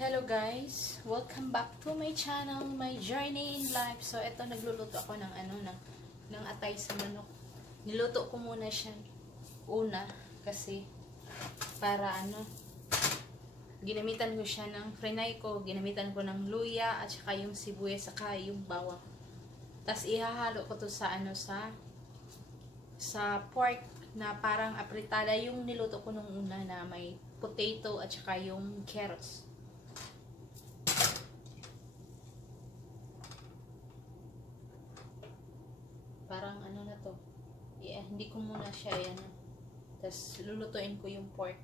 Hello guys, welcome back to my channel, my journey in life. So ito, nagluluto ako ng ng atay sa manok. Niluto ko muna siya una kasi para ginamitan ko siya ng frenay ko, ginamitan ko ng luya at saka yung sibuyas saka yung bawang. Tapos ihahalo ko to sa sa pork na parang apritada, yung niluto ko nung una na may potato at saka yung carrots. Parang na to. Yeah, hindi ko muna siya yan. Tapos lulutuin ko yung pork.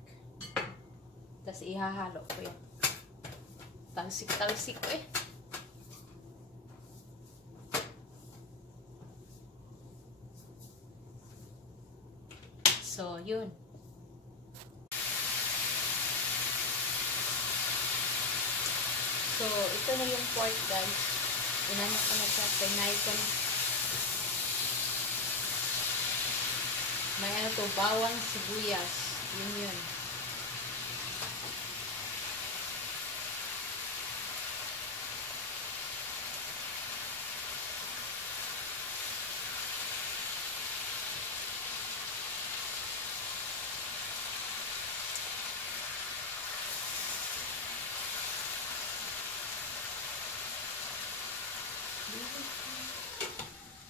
Tapos ihahalo ko yan. Talsik-talsik ko eh. So, yun. So, ito na yung pork guys. Inano ko na siya. Pinay ko na. May bawang, sibuyas. Yun.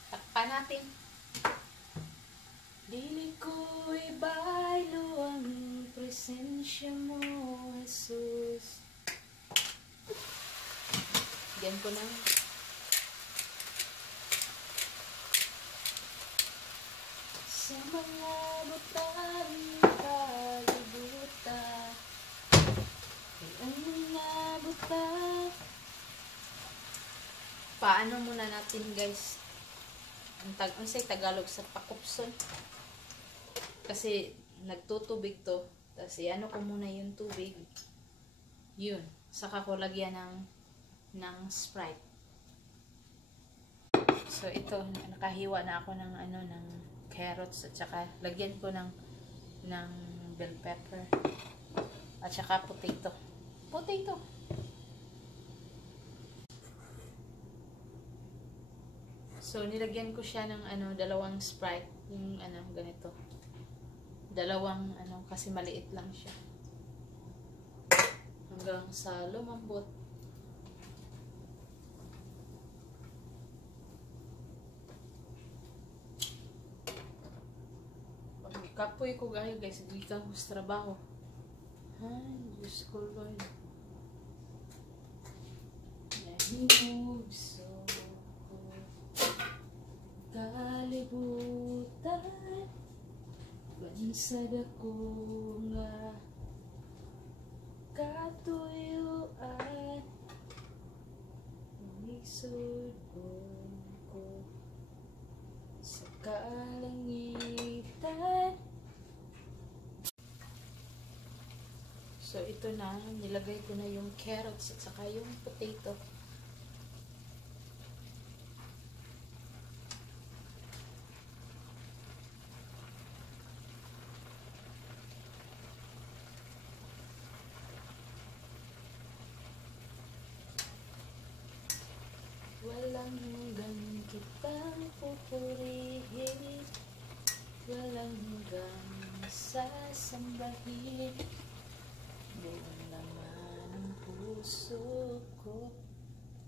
Takpan natin. Dili ko'y baylo ang presensya mo, Jesus. Diyan ko na. Sa mga butang kalibutan, ang mga butang. Paano muna natin guys? Ang Tagalog sa pakupson. Kasi nagtutubig to. Tapos ko muna yung tubig. Yun. Saka ko lagyan ng Sprite. So ito, nakahiwa na ako ng ng carrots at saka lagyan ko ng bell pepper. At saka potato. So nilagyan ko siya ng dalawang Sprite, yung ganito. Dalawang kasi maliit lang siya. Hanggang sa lumambot. Kapoy ko guys, hindi ka mas trabaho. Ay, Diyos ko Lord. Nahimog so kalibutan. Bansad ako nga katuyuan, umisod ko sa kalangitan. So ito na, nilagay ko na yung carrots at saka yung potato. Walang hanggang kitang pupurihin, walang hanggang sasambahin, buong laman ng puso ko.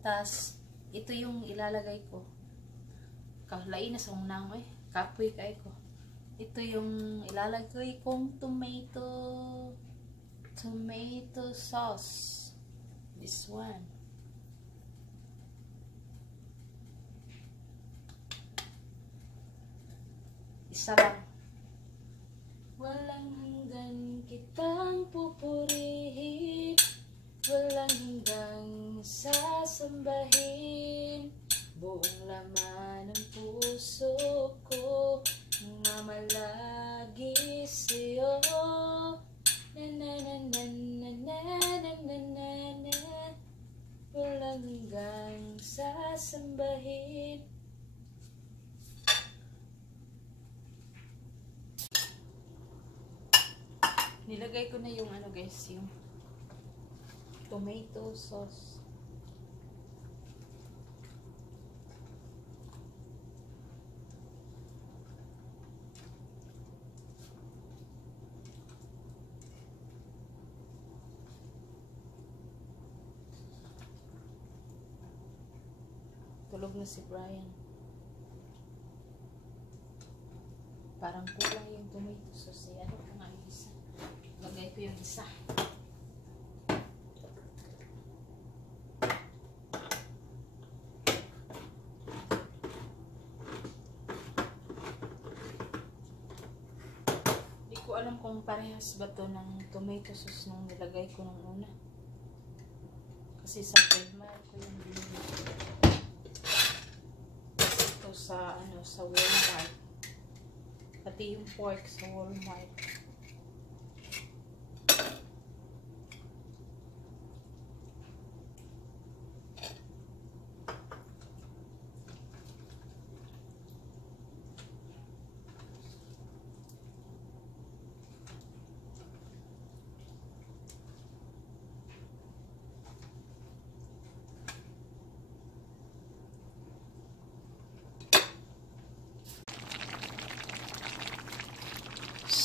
Tas ito yung ilalagay ko. Kahlain na sa unang kapoy kay ko. Ito yung ilalagay kong tomato sauce. This one. Isa lang. Walang hanggan kitang pupurihin, walang hanggang sasambahin, buong laman ng puso ko mamalagi sa'yo. Na na na na na na na na na na, walang hanggang sasambahin. Nilagay ko na yung guys, yung tomato sauce. Tulog na si Brian. Parang kulang yung tomato sauce. Ano ko nga yung isa. Lagay ko yung isa. Hindi ko alam kung parehas ba to ng tomato sauce nung nilagay ko nung una. Kasi sa Pedmar ko yung binili. Ito sa ano, sa Walmart. Pati yung pork sa Walmart.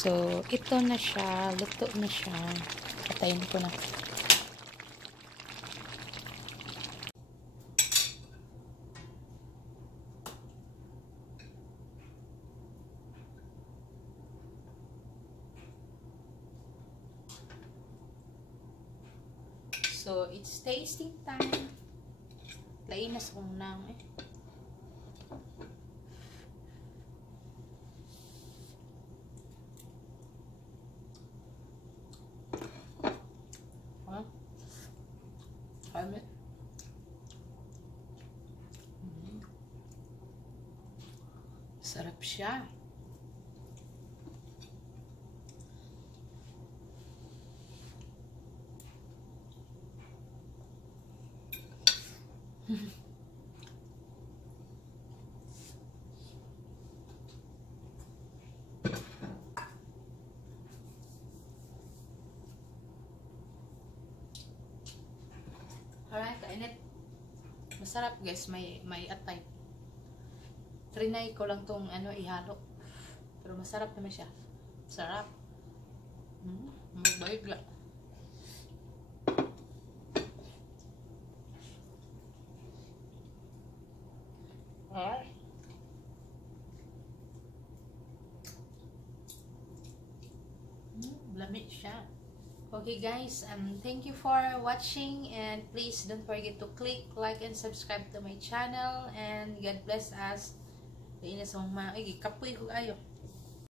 So, ito na siya. Luto na siya. Patayin ko na. So, it's tasting time. Lain na sa unang eh. Ano? Sarap siya. Alright, kainit. Masarap guys, may atay. Trinay ko lang tong ano ihalo. Pero masarap naman siya. Sarap. Magbaigla. Alright. Lamig siya. Okay guys, thank you for watching, and please don't forget to click like and subscribe to my channel, and God bless us. Kapoy ko ayo.